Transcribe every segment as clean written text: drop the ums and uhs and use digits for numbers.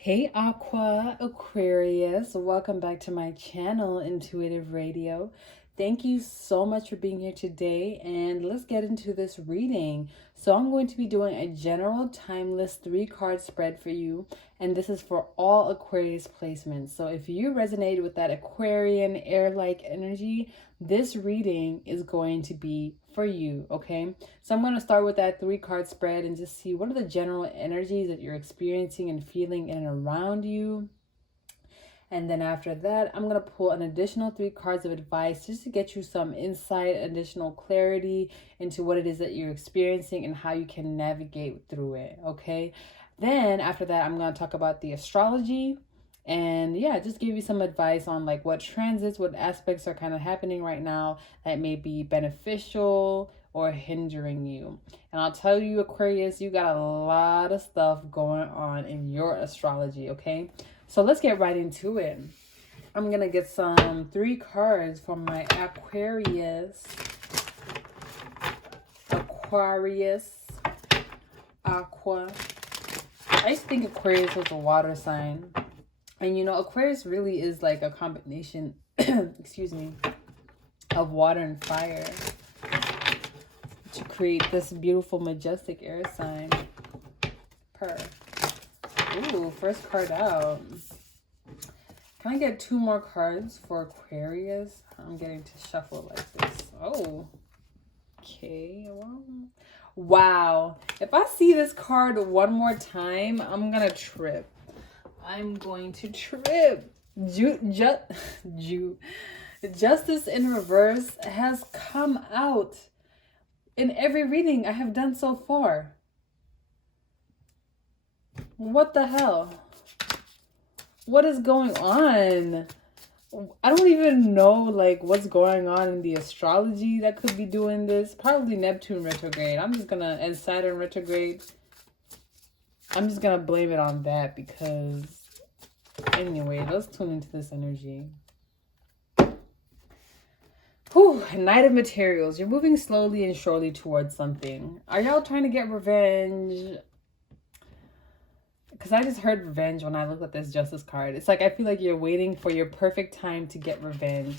Hey Aquarius, welcome back to my channel, Intuitive Radio. Thank you so much for being here today, and let's get into this reading. So I'm going to be doing a general timeless 3-card spread for you, and this is for all Aquarius placements. So if you resonate with that Aquarian air-like energy, this reading is going to be for you, okay? So I'm going to start with that 3-card spread and just see what are the general energies that you're experiencing and feeling in and around you. And then after that, I'm going to pull an additional 3 cards of advice just to get you some insight, additional clarity into what it is that you're experiencing and how you can navigate through it, okay? Then after that, I'm going to talk about the astrology and yeah, just give you some advice on like what transits, what aspects are kind of happening right now that may be beneficial or hindering you. And I'll tell you, Aquarius, you got a lot of stuff going on in your astrology, okay? So let's get right into it. I'm going to get some 3 cards for my Aquarius. Aqua. I used to think Aquarius was a water sign. And you know, Aquarius really is like a combination, excuse me, of water and fire to create this beautiful, majestic air sign. Ooh, first card out. Can I get 2 more cards for Aquarius? I'm getting to shuffle like this. Oh, okay. Wow. If I see this card one more time, I'm gonna trip. I'm going to trip. Justice in reverse has come out in every reading I have done so far. What the hell? What is going on? I don't even know like what's going on in the astrology that could be doing this. Probably Neptune retrograde. And Saturn retrograde. I'm just gonna blame it on that because anyway, let's tune into this energy. Whew, Knight of Materials. You're moving slowly and surely towards something. Are y'all trying to get revenge? Because I just heard revenge when I looked at this Justice card. It's like I feel like you're waiting for your perfect time to get revenge.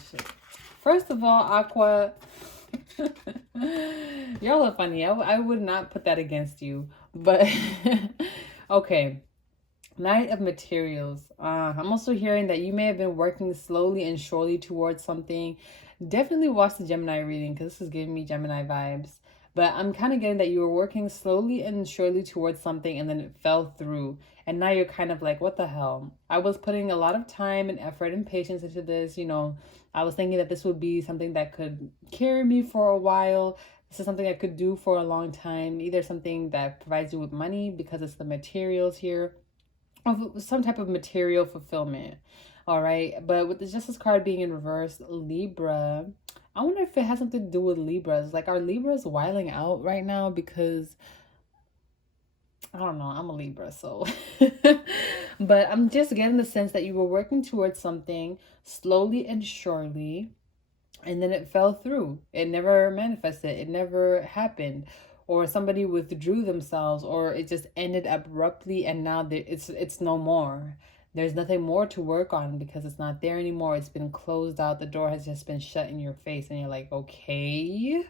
First of all, Aqua, y'all are funny. I would not put that against you. But, okay. Knight of Materials. I'm also hearing that you may have been working slowly and surely towards something. Definitely watch the Gemini reading because this is giving me Gemini vibes. But I'm kind of getting that you were working slowly and surely towards something and then it fell through. And now you're kind of like, what the hell? I was putting a lot of time and effort and patience into this. You know, I was thinking that this would be something that could carry me for a while. This is something I could do for a long time. Either something that provides you with money because it's the materials here, or some type of material fulfillment. All right. But with the Justice card being in reverse, Libra, I wonder if it has something to do with Libras. Like, are Libras wilding out right now? Because, I don't know, I'm a Libra, so. But I'm just getting the sense that you were working towards something slowly and surely, and then it fell through. It never manifested. It never happened. Or somebody withdrew themselves, or it just ended abruptly, and now it's no more. There's nothing more to work on because it's not there anymore. It's been closed out. The door has just been shut in your face. And you're like, okay,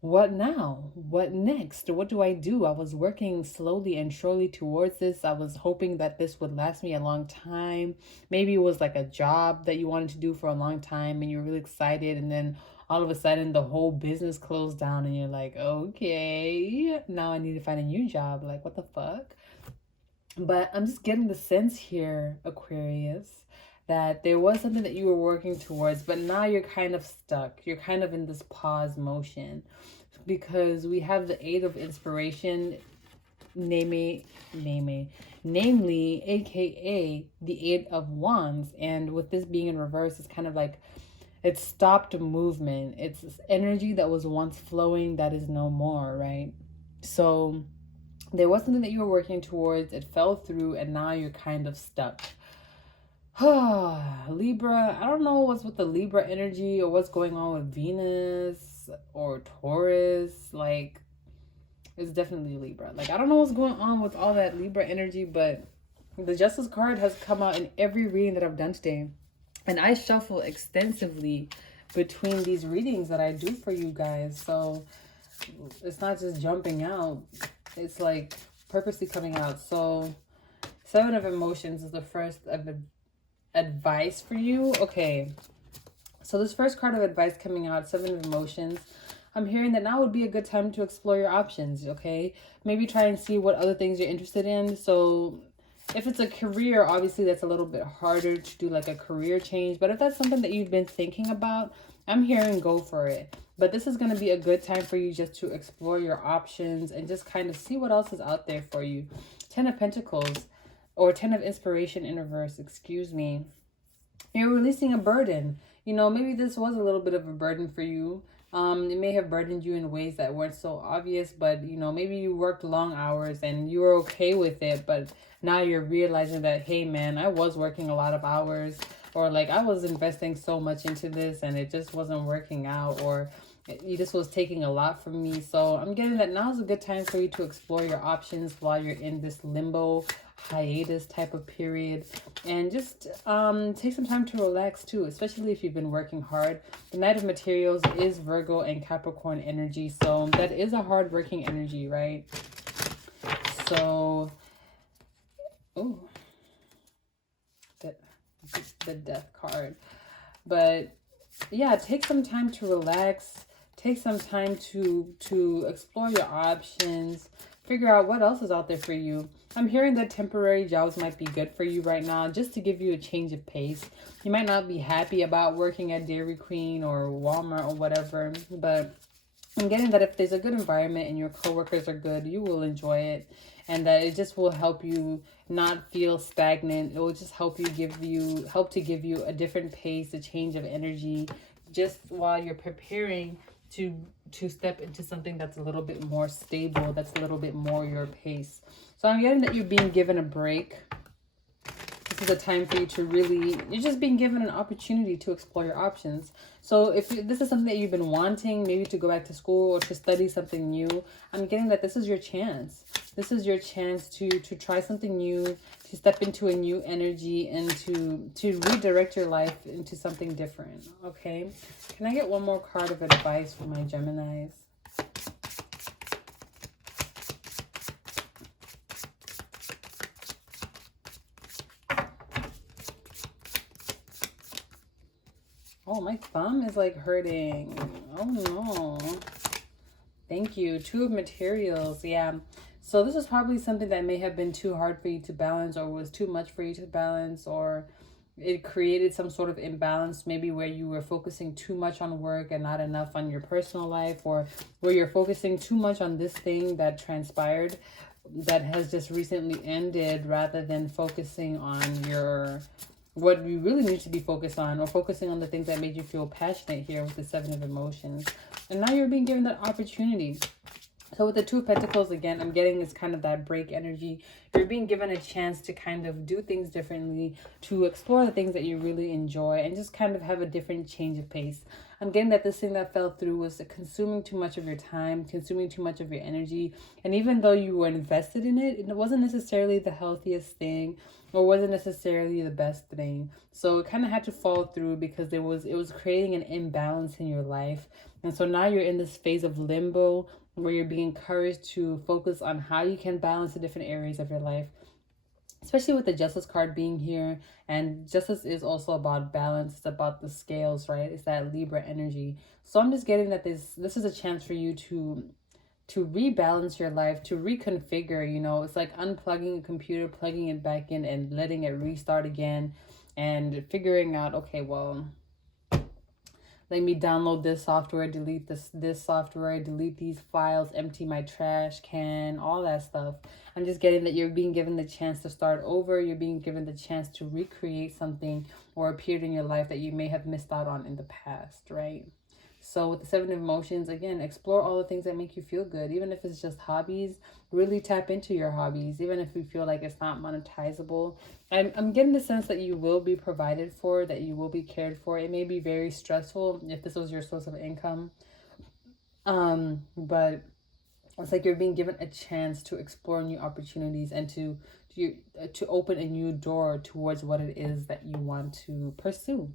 what now? What next? What do I do? I was working slowly and surely towards this. I was hoping that this would last me a long time. Maybe it was like a job that you wanted to do for a long time and you're really excited. And then all of a sudden the whole business closed down and you're like, okay, now I need to find a new job. Like, what the fuck? But I'm just getting the sense here, Aquarius, that there was something that you were working towards, but now you're kind of stuck. You're kind of in this pause motion because we have the 8 of Inspiration, namely, aka the 8 of Wands. And with this being in reverse, it's kind of like it stopped movement. It's this energy that was once flowing that is no more, right? So there was something that you were working towards, it fell through, and now you're kind of stuck. Libra, I don't know what's with the Libra energy or what's going on with Venus or Taurus. Like, it's definitely Libra. Like, I don't know what's going on with all that Libra energy, but The Justice card has come out in every reading that I've done today. And I shuffle extensively between these readings that I do for you guys. So it's not just jumping out. It's like purposely coming out. So Seven of Emotions is the first of advice for you. Okay. So this first card of advice coming out, Seven of Emotions. I'm hearing that now would be a good time to explore your options, okay? Maybe try and see what other things you're interested in. So if it's a career, obviously that's a little bit harder to do like a career change. But if that's something that you've been thinking about, I'm hearing go for it. But this is going to be a good time for you just to explore your options and just kind of see what else is out there for you. 10 of Pentacles, or 10 of Inspiration in reverse, excuse me. You're releasing a burden. You know, maybe this was a little bit of a burden for you. It may have burdened you in ways that weren't so obvious, but you know, maybe you worked long hours and you were okay with it, but now you're realizing that, hey man, I was working a lot of hours, or like I was investing so much into this and it just wasn't working out, or this was taking a lot from me. So I'm getting that now is a good time for you to explore your options while you're in this limbo hiatus type of period, and just take some time to relax too, especially if you've been working hard. The Knight of Materials is Virgo and Capricorn energy, so that is a hard working energy, right? So oh, the Death card. But yeah, take some time to relax, take some time to explore your options, figure out what else is out there for you. I'm hearing that temporary jobs might be good for you right now, just to give you a change of pace. You might not be happy about working at Dairy Queen or Walmart or whatever, but I'm getting that if there's a good environment and your coworkers are good, you will enjoy it, and that it just will help you not feel stagnant. It will just help to give you a different pace, a change of energy, just while you're preparing to step into something that's a little bit more stable, that's a little bit more your pace. So I'm getting that you're being given a break. This is a time for you to really, you're just being given an opportunity to explore your options. So if this is something that you've been wanting, maybe to go back to school or to study something new, I'm getting that this is your chance. This is your chance to try something new, to step into a new energy, and to redirect your life into something different, okay? Can I get one more card of advice for my Geminis? Oh, my thumb is like hurting. Oh no. Thank you. Two of Materials. Yeah. So this is probably something that may have been too hard for you to balance, or was too much for you to balance, or it created some sort of imbalance, maybe where you were focusing too much on work and not enough on your personal life, or where you're focusing too much on this thing that transpired that has just recently ended, rather than focusing on what you really need to be focused on, or focusing on the things that made you feel passionate here with the Seven of Emotions. And now you're being given that opportunity. So with the Two of Pentacles, again, I'm getting is kind of that break energy. You're being given a chance to kind of do things differently, to explore the things that you really enjoy, and just kind of have a different change of pace. I'm getting that this thing that fell through was consuming too much of your time, consuming too much of your energy. And even though you were invested in it, it wasn't necessarily the healthiest thing, or wasn't necessarily the best thing. So it kind of had to fall through because it was creating an imbalance in your life. And so now you're in this phase of limbo, where you're being encouraged to focus on how you can balance the different areas of your life, especially with the Justice card being here. And Justice is also about balance. It's about the scales, right? It's that Libra energy. So I'm just getting that this is a chance for you to rebalance your life, to reconfigure. You know, it's like unplugging a computer, plugging it back in, and letting it restart again, and figuring out, okay, well, let me download this software, delete this software, delete these files, empty my trash can, all that stuff. I'm just getting that you're being given the chance to start over. You're being given the chance to recreate something or a period in your life that you may have missed out on in the past, right? So with the Seven of Emotions, again, explore all the things that make you feel good. Even if it's just hobbies, really tap into your hobbies. Even if you feel like it's not monetizable, I'm getting the sense that you will be provided for, that you will be cared for. It may be very stressful if this was your source of income, but it's like you're being given a chance to explore new opportunities, and to to open a new door towards what it is that you want to pursue.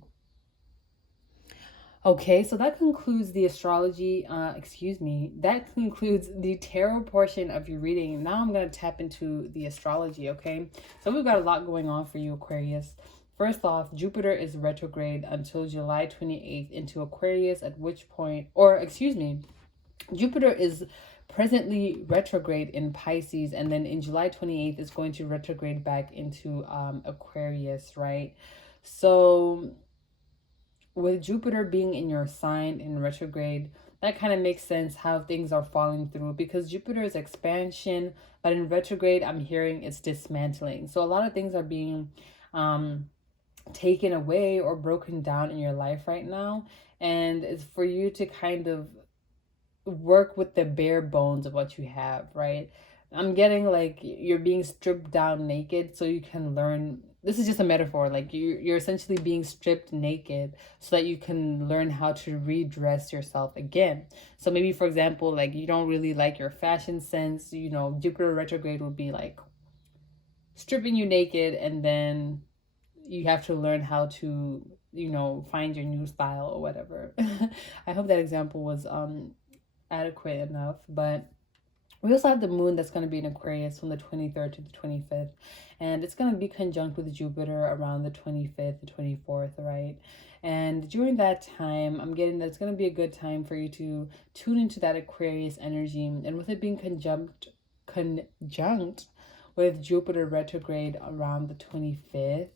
Okay, so that concludes the astrology, that concludes the tarot portion of your reading. Now I'm going to tap into the astrology, okay? So we've got a lot going on for you, Aquarius. First off, Jupiter is retrograde until July 28th into Aquarius, at which point, Jupiter is presently retrograde in Pisces, and then in July 28th is going to retrograde back into Aquarius, right? So with Jupiter being in your sign in retrograde, that kind of makes sense how things are falling through, because Jupiter is expansion, but in retrograde, I'm hearing it's dismantling. So a lot of things are being taken away or broken down in your life right now. And it's for you to kind of work with the bare bones of what you have, right? I'm getting like you're being stripped down naked so you can learn. This is just a metaphor. Like you're essentially being stripped naked so that you can learn how to redress yourself again. So maybe, for example, like you don't really like your fashion sense, Jupiter retrograde would be like stripping you naked, and then you have to learn how to, find your new style or whatever. I hope that example was adequate enough. But we also have the moon that's going to be in Aquarius from the 23rd to the 25th. And it's going to be conjunct with Jupiter around the 25th, the 24th, right? And during that time, I'm getting that it's going to be a good time for you to tune into that Aquarius energy. And with it being conjunct with Jupiter retrograde around the 25th,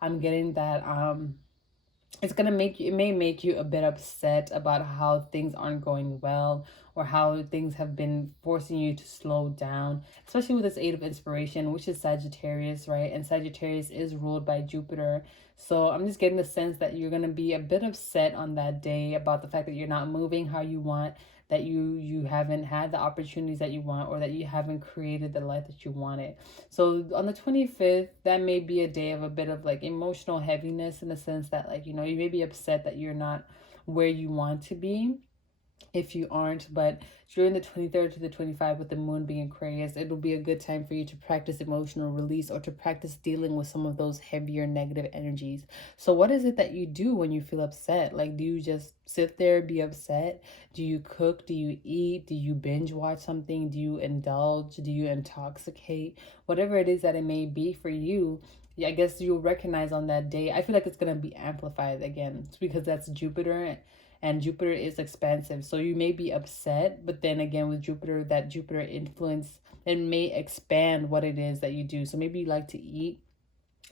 I'm getting that it may make you a bit upset about how things aren't going well, or how things have been forcing you to slow down, especially with this 8 of inspiration, which is Sagittarius, right? And Sagittarius is ruled by Jupiter. So I'm just getting the sense that you're going to be a bit upset on that day about the fact that you're not moving how you want, that you haven't had the opportunities that you want, or that you haven't created the life that you wanted. So on the 25th, that may be a day of a bit of like emotional heaviness, in the sense that like, you may be upset that you're not where you want to be, if you aren't. But during the 23rd to the 25th, with the moon being Aquarius, it'll be a good time for you to practice emotional release, or to practice dealing with some of those heavier negative energies. So what is it that you do when you feel upset? Like, do you just sit there, be upset? Do you cook? Do you eat? Do you binge watch something? Do you indulge? Do you intoxicate? Whatever it is that it may be for you, I guess you'll recognize on that day. I feel like it's going to be amplified again. It's because that's Jupiter, and Jupiter is expansive. So you may be upset, but then again with Jupiter, that Jupiter influence, it may expand what it is that you do. So maybe you like to eat,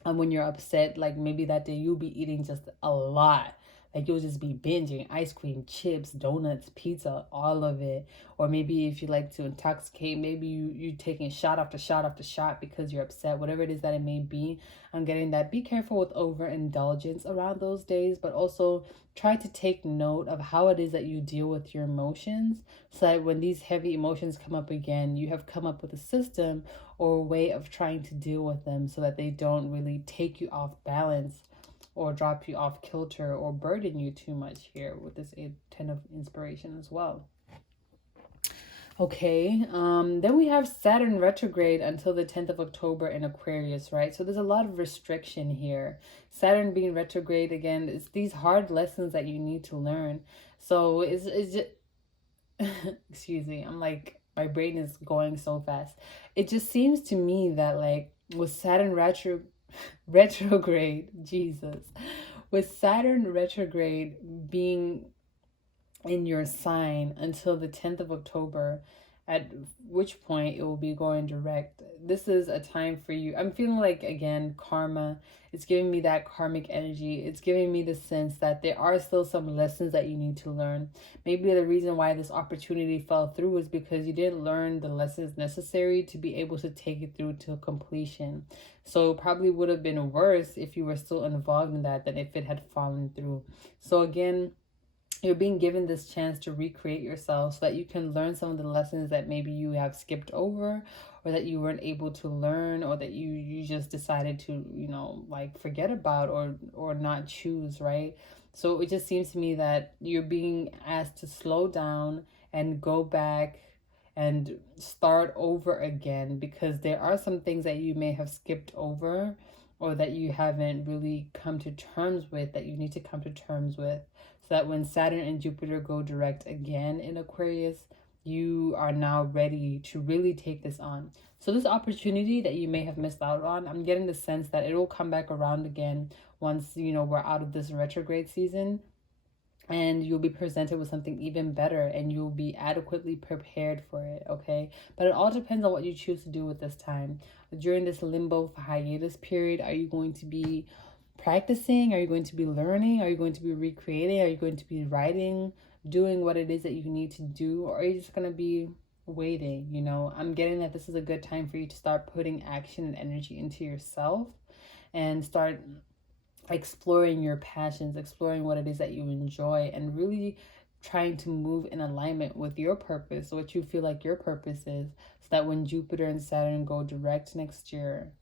and when you're upset, like maybe that day you'll be eating just a lot. Like you'll just be binging ice cream, chips, donuts, pizza, all of it. Or maybe if you like to intoxicate, maybe you taking shot after shot after shot because you're upset. Whatever it is that it may be, I'm getting that. Be careful with overindulgence around those days, but also try to take note of how it is that you deal with your emotions, so that when these heavy emotions come up again, you have come up with a system or a way of trying to deal with them, so that they don't really take you off balance or drop you off kilter or burden you too much here with this 10 of inspiration as well. Okay, then we have Saturn retrograde until the 10th of October in Aquarius, right? So there's a lot of restriction here. Saturn being retrograde again, it's these hard lessons that you need to learn. So it's just, excuse me, I'm like, my brain is going so fast. It just seems to me that like with Saturn retrograde, Jesus, with Saturn retrograde being in your sign until the 10th of October, at which point it will be going direct. This is a time for you. I'm feeling like, again, karma. It's giving me that karmic energy. It's giving me the sense that there are still some lessons that you need to learn. Maybe the reason why this opportunity fell through is because you didn't learn the lessons necessary to be able to take it through to completion. So it probably would have been worse if you were still involved in that than if it had fallen through. So again, you're being given this chance to recreate yourself so that you can learn some of the lessons that maybe you have skipped over, or that you weren't able to learn, or that you just decided to, like forget about, or not choose, right? So it just seems to me that you're being asked to slow down and go back and start over again, because there are some things that you may have skipped over or that you haven't really come to terms with, that you need to come to terms with, so that when Saturn and Jupiter go direct again in Aquarius, you are now ready to really take this on. So this opportunity that you may have missed out on, I'm getting the sense that it will come back around again once, you know, we're out of this retrograde season, and you'll be presented with something even better, and you'll be adequately prepared for it. Okay, but it all depends on what you choose to do with this time. During this limbo hiatus period, are you going to be practicing? Are you going to be learning? Are you going to be recreating? Are you going to be writing, doing what it is that you need to do? Or are you just going to be waiting? You know, I'm getting that this is a good time for you to start putting action and energy into yourself, and start exploring your passions, exploring what it is that you enjoy, and really trying to move in alignment with your purpose, what you feel like your purpose is, so that when Jupiter and Saturn go direct next year,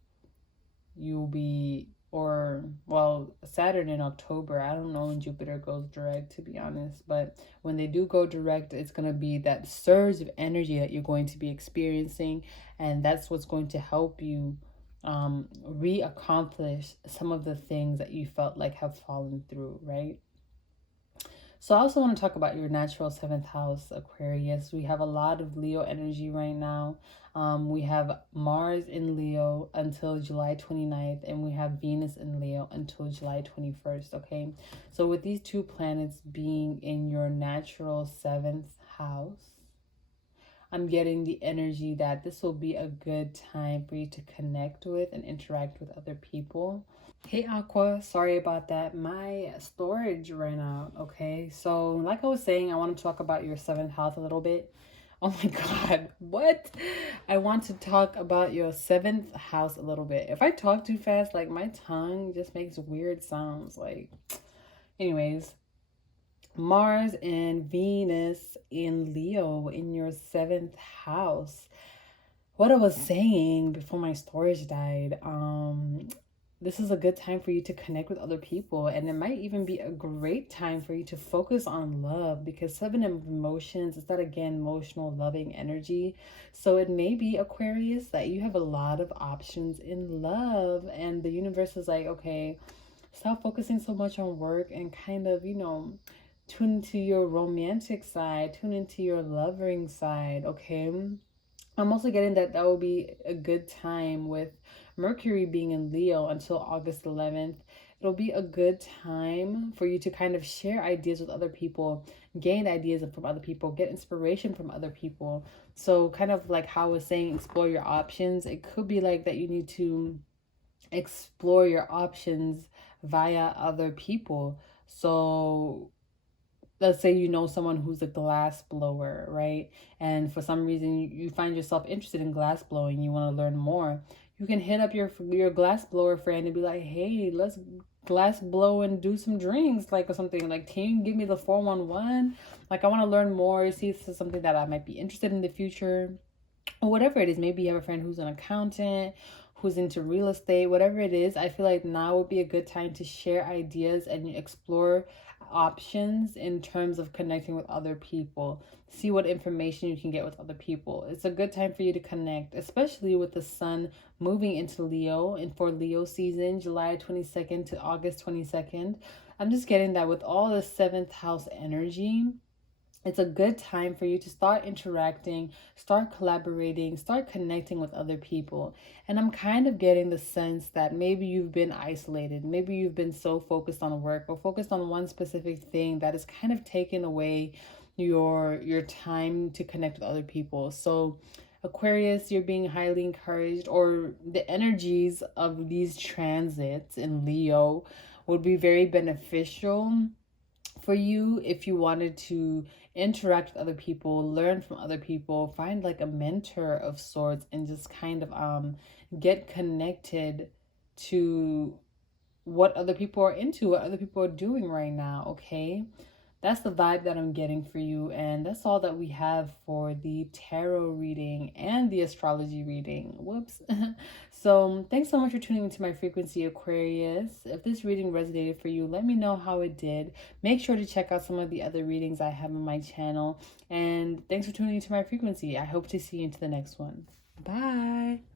you'll be, or well, Saturn in October, I don't know when Jupiter goes direct, to be honest, but when they do go direct, it's going to be that surge of energy that you're going to be experiencing, and that's what's going to help you re-accomplish some of the things that you felt like have fallen through, right? So I also want to talk about your natural 7th house, Aquarius. We have a lot of Leo energy right now. We have Mars in Leo until July 29th, and we have Venus in Leo until July 21st, okay? So with these two planets being in your natural 7th house, I'm getting the energy that this will be a good time for you to connect with and interact with other people. Hey Aqua, sorry about that. My storage ran out, okay? So like I was saying, I want to talk about your 7th house a little bit. Oh my God, what? I want to talk about your 7th house a little bit. If I talk too fast, like my tongue just makes weird sounds. Like, anyways, Mars and Venus in Leo in your 7th house. What I was saying before my storage died, this is a good time for you to connect with other people, and it might even be a great time for you to focus on love, because 7 of emotions is that, again, emotional, loving energy. So it may be, Aquarius, that you have a lot of options in love, and the universe is like, okay, stop focusing so much on work and kind of, you know, tune into your romantic side, tune into your loving side, okay? I'm also getting that will be a good time with Mercury being in Leo until August 11th. It'll be a good time for you to kind of share ideas with other people, gain ideas from other people, get inspiration from other people. So kind of like how I was saying, explore your options. It could be like that you need to explore your options via other people. So let's say you know someone who's a glass blower, right? And for some reason you find yourself interested in glass blowing, you want to learn more. You can hit up your glass blower friend and be like, hey, let's glass blow and do some drinks, like, or something. Like, can you give me the 411? Like, I want to learn more, see if this is something that I might be interested in the future, or whatever it is. Maybe you have a friend who's an accountant, who's into real estate, whatever it is. I feel like now would be a good time to share ideas and explore options in terms of connecting with other people. See what information you can get with other people. It's a good time for you to connect, especially with the sun moving into Leo, and for Leo season, July 22nd to August 22nd. I'm just getting that with all the 7th house energy, it's a good time for you to start interacting, start collaborating, start connecting with other people. And I'm kind of getting the sense that maybe you've been isolated. Maybe you've been so focused on work or focused on one specific thing that has kind of taken away your time to connect with other people. So Aquarius, you're being highly encouraged, or the energies of these transits in Leo would be very beneficial for you if you wanted to interact with other people, learn from other people, find like a mentor of sorts, and just kind of get connected to what other people are into, what other people are doing right now, okay? that's the vibe that I'm getting for you. And that's all that we have for the tarot reading and the astrology reading. Whoops. So thanks so much for tuning into my frequency, Aquarius. If this reading resonated for you, let me know how it did. Make sure to check out some of the other readings I have on my channel. And thanks for tuning into my frequency. I hope to see you into the next one. Bye.